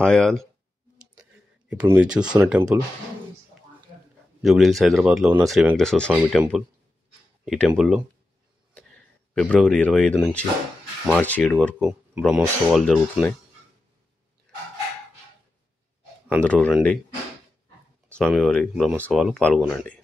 Hi all. ఇప్పుడు మీరు చూస్తున్న టెంపుల్ జూబ్లీ హిల్స్ హైదరాబాద్లో ఉన్న శ్రీ వెంకటేశ్వర స్వామి టెంపుల్. ఈ టెంపుల్లో ఫిబ్రవరి 25 నుంచి మార్చి 7 వరకు బ్రహ్మోత్సవాలు జరుగుతున్నాయి. అందరూ రండి, స్వామివారి బ్రహ్మోత్సవాలు పాల్గొనండి.